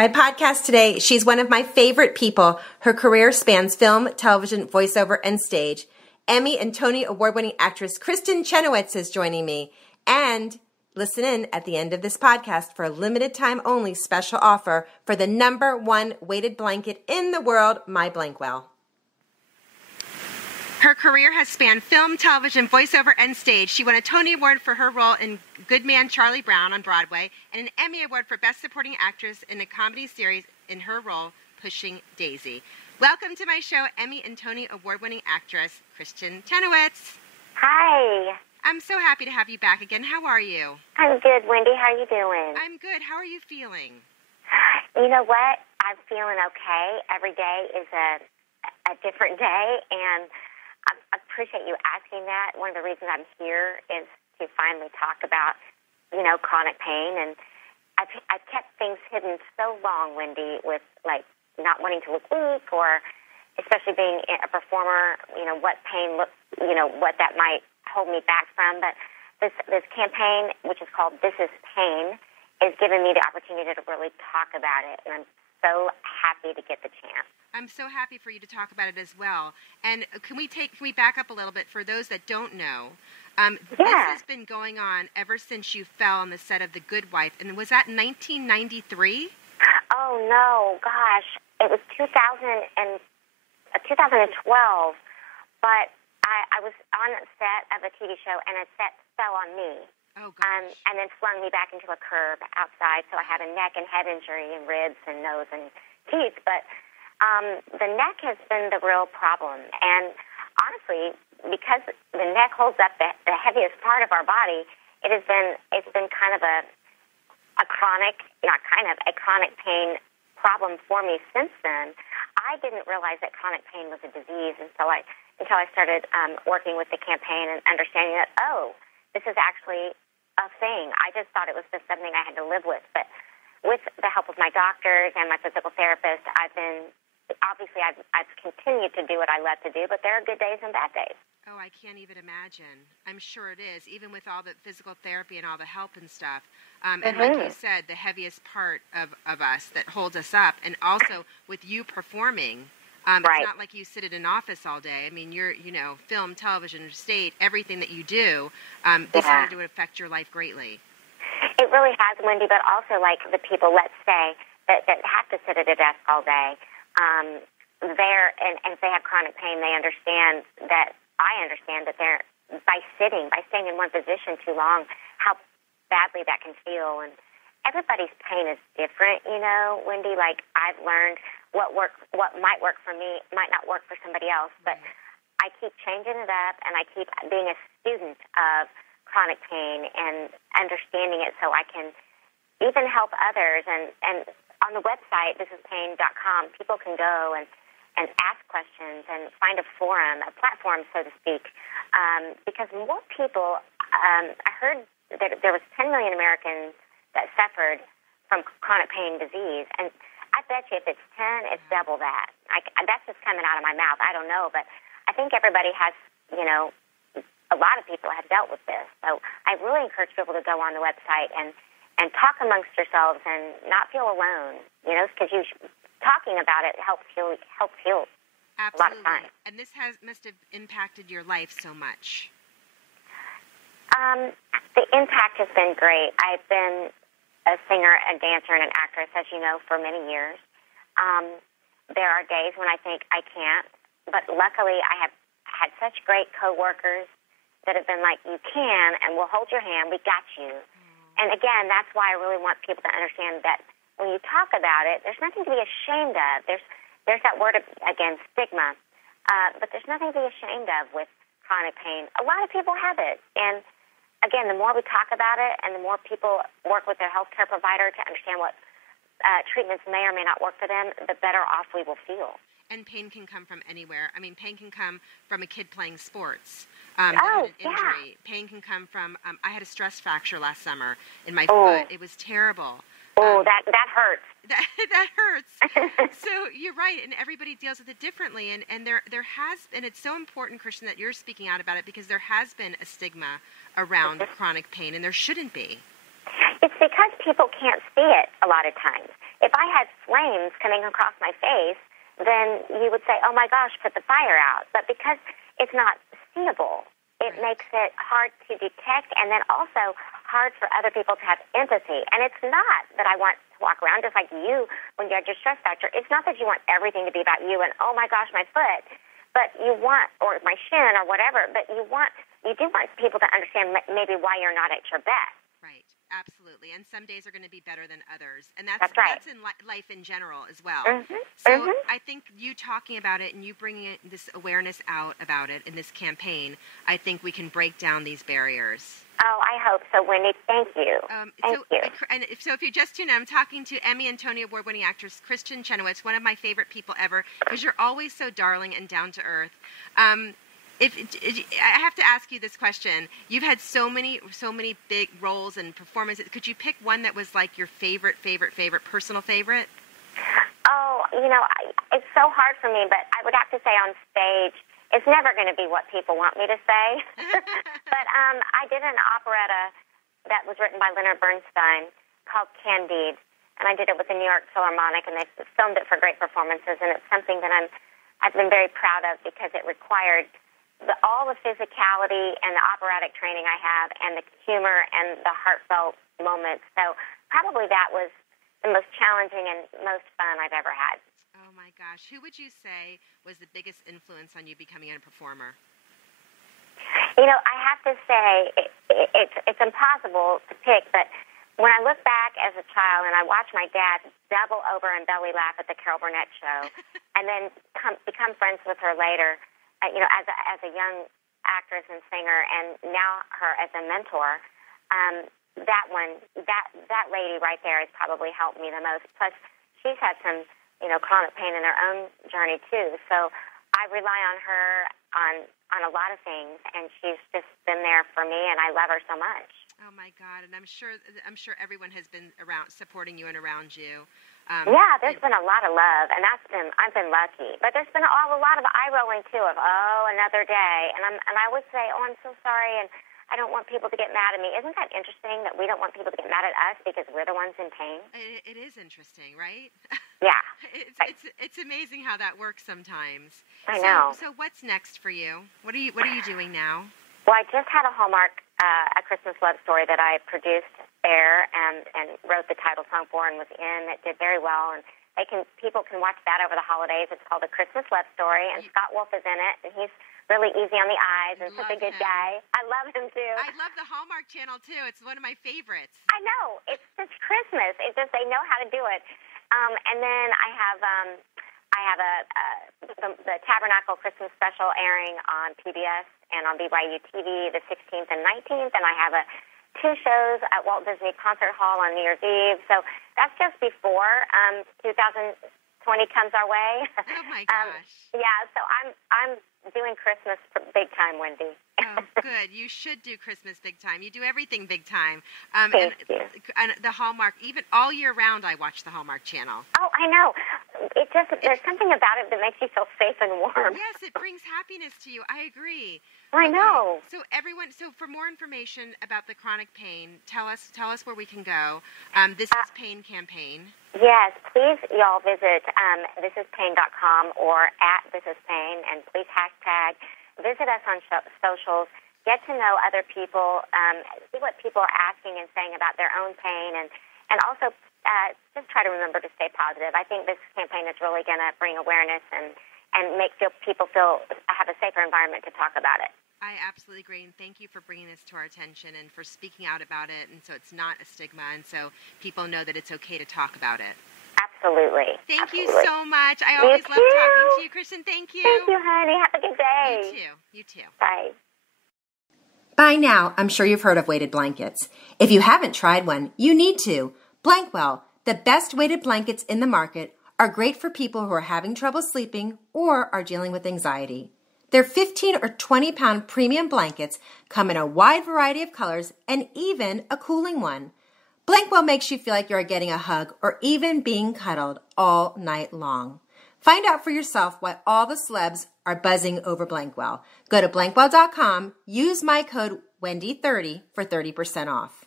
My podcast today, she's one of my favorite people. Her career spans film, television, voiceover, and stage. Emmy and Tony Award-winning actress Kristin Chenoweth is joining me. And listen in at the end of this podcast for a limited time only special offer for the #1 weighted blanket in the world, My Blankwell. Her career has spanned film, television, voiceover, and stage. She won a Tony Award for her role in Good Man, Charlie Brown on Broadway, and an Emmy Award for Best Supporting Actress in a comedy series in her role, Pushing Daisy. Welcome to my show, Emmy and Tony Award-winning actress, Kristin Chenoweth. Hi. I'm so happy to have you back again. How are you? I'm good, Wendy. How are you doing? I'm good. How are you feeling? You know what? I'm feeling okay. Every day is a different day, and I appreciate you asking that. One of the reasons I'm here is to finally talk about, chronic pain. And I've kept things hidden so long, Wendy, with, not wanting to look weak or especially being a performer, what pain looks, what that might hold me back from. But this campaign, which is called This Is Pain, is giving me the opportunity to really talk about it. And I'm so happy to get the chance. I'm so happy for you to talk about it as well. And can we back up a little bit for those that don't know? This has been going on ever since you fell on the set of The Good Wife. And was that 1993? Oh, no. Gosh. It was 2012. But I was on a set of a TV show, and a set fell on me. Oh, gosh. And then flung me back into a curb outside. So I had a neck and head injury and ribs and nose and teeth. But the neck has been the real problem. And honestly, because the neck holds up the heaviest part of our body, it's been kind of a chronic pain problem for me since then. I didn't realize that chronic pain was a disease until I started working with the campaign and understanding that, this is actually a thing. I just thought it was just something I had to live with. But with the help of my doctors and my physical therapist, I've continued to do what I love to do, but there are good days and bad days. Oh, I can't even imagine. I'm sure it is, even with all the physical therapy and all the help and stuff. And like you said, the heaviest part of us that holds us up, and also with you performing, right. It's not like you sit in an office all day. I mean, you're, film, television, stage, everything that you do, this had to affect your life greatly. It really has, Wendy, but also like the people, let's say, that have to sit at a desk all day, and if they have chronic pain, I understand that they're, by staying in one position too long, how badly that can feel. And everybody's pain is different, Wendy. Like, I've learned what might work for me might not work for somebody else, but I keep changing it up, and I keep being a student of chronic pain and understanding it so I can even help others. And on the website, thisispain.com, people can go and ask questions and find a forum, a platform, so to speak, because more people, I heard that there was 10 million Americans that suffered from chronic pain disease, and I bet you if it's 10, it's double that. That's just coming out of my mouth. I don't know, but I think everybody has, a lot of people have dealt with this. So I really encourage people to go on the website and talk amongst yourselves and not feel alone, because talking about it helps heal Absolutely. A lot of times. And this must have impacted your life so much. The impact has been great. I've been a singer, a dancer, and an actress, as you know, for many years. There are days when I think I can't, but luckily I have had such great coworkers that have been like, you can, and we'll hold your hand, we got you. And again, that's why I really want people to understand that when you talk about it, there's nothing to be ashamed of. There's that word, again, stigma. But there's nothing to be ashamed of with chronic pain. A lot of people have it. And again, the more we talk about it and the more people work with their healthcare provider to understand what treatments may or may not work for them, the better off we will feel. And pain can come from anywhere. I mean, pain can come from a kid playing sports. An injury. Yeah. Pain can come from, I had a stress fracture last summer in my foot. It was terrible. That hurts. That hurts. So you're right, and everybody deals with it differently. And there has, and it's so important, Kristin, that you're speaking out about it, because there has been a stigma around chronic pain, and there shouldn't be. It's because people can't see it a lot of times. If I had flames coming across my face, then you would say, oh my gosh, put the fire out. But because it's not seeable, it makes it hard to detect and then also hard for other people to have empathy. And it's not that I want to walk around just like you when you had your stress factor. It's not that you want everything to be about you and, oh my gosh, my foot. But you want, or my shin or whatever, but you do want people to understand maybe why you're not at your best. Right. Absolutely. And some days are going to be better than others. And that's right. That's in life in general as well. Mm-hmm. So mm-hmm. I think you talking about it and you bringing this awareness out about it in this campaign, I think we can break down these barriers. Oh, I hope so, Wendy. Thank you. Thank you. And so if you just tuned in, I'm talking to Emmy and Tony Award-winning actress Kristin Chenoweth, one of my favorite people ever, because you're always so darling and down to earth. I have to ask you this question. You've had so many big roles and performances. Could you pick one that was like your favorite, personal favorite? Oh, it's so hard for me, but I would have to say on stage, it's never going to be what people want me to say. But I did an operetta that was written by Leonard Bernstein called Candid, and I did it with the New York Philharmonic, and they filmed it for great performances, and it's something that I've been very proud of because it required all the physicality and the operatic training I have and the humor and the heartfelt moments. So probably that was the most challenging and most fun I've ever had. Oh, my gosh. Who would you say was the biggest influence on you becoming a performer? I have to say it's impossible to pick, but when I look back as a child and I watch my dad double over and belly laugh at the Carol Burnett show and then become friends with her later, as a young actress and singer, and now her as a mentor, that lady right there has probably helped me the most. Plus, she's had some, chronic pain in her own journey too. So I rely on her on a lot of things, and she's just been there for me, and I love her so much. Oh my God! And I'm sure everyone has been around supporting you and around you. There's been a lot of love, and I've been lucky. But there's been a lot of eye rolling too of another day, and I would say, I'm so sorry, and I don't want people to get mad at me. Isn't that interesting that we don't want people to get mad at us because we're the ones in pain? It is interesting, right? Yeah. It's amazing how that works sometimes. I know. So what's next for you? What are you doing now? Well, I just had a Hallmark A Christmas Love Story that I produced there and wrote the title song for and was in. It did very well, and people can watch that over the holidays. It's called A Christmas Love Story, and Scott Wolf is in it, and he's really easy on the eyes and such a good guy. I love him too. I love the Hallmark Channel too. It's one of my favorites. I know. It's just Christmas. It's just they know how to do it. And then I have the Tabernacle Christmas special airing on PBS and on BYU TV the 16th and 19th, and I have two shows at Walt Disney Concert Hall on New Year's Eve. So that's just before 2020 comes our way. Oh my gosh! So I'm doing Christmas big time, Wendy. Oh, good. You should do Christmas big time. You do everything big time. Thank you. And the Hallmark, even all year round, I watch the Hallmark Channel. Oh, I know. There's something about it that makes you feel safe and warm. Yes, it brings happiness to you. I agree. I know. So for more information about the chronic pain, tell us where we can go. This is Pain campaign. Yes, please, y'all visit thisispain.com or @thisispain, and please visit us on socials. Get to know other people. See what people are asking and saying about their own pain, and also just try to remember to stay positive. I think this campaign is really going to bring awareness and make people have a safer environment to talk about it. I absolutely agree, and thank you for bringing this to our attention and for speaking out about it, and so it's not a stigma, and so people know that it's okay to talk about it. Absolutely. Thank you so much. I always love talking to you, Kristin. Thank you. Thank you, honey. Have a good day. You too. Bye. By now, I'm sure you've heard of weighted blankets. If you haven't tried one, you need to. Blankwell, the best weighted blankets in the market, are great for people who are having trouble sleeping or are dealing with anxiety. Their 15 or 20 pound premium blankets come in a wide variety of colors and even a cooling one. Blankwell makes you feel like you're getting a hug or even being cuddled all night long. Find out for yourself why all the celebs are buzzing over Blankwell. Go to Blankwell.com, use my code Wendy30 for 30% off.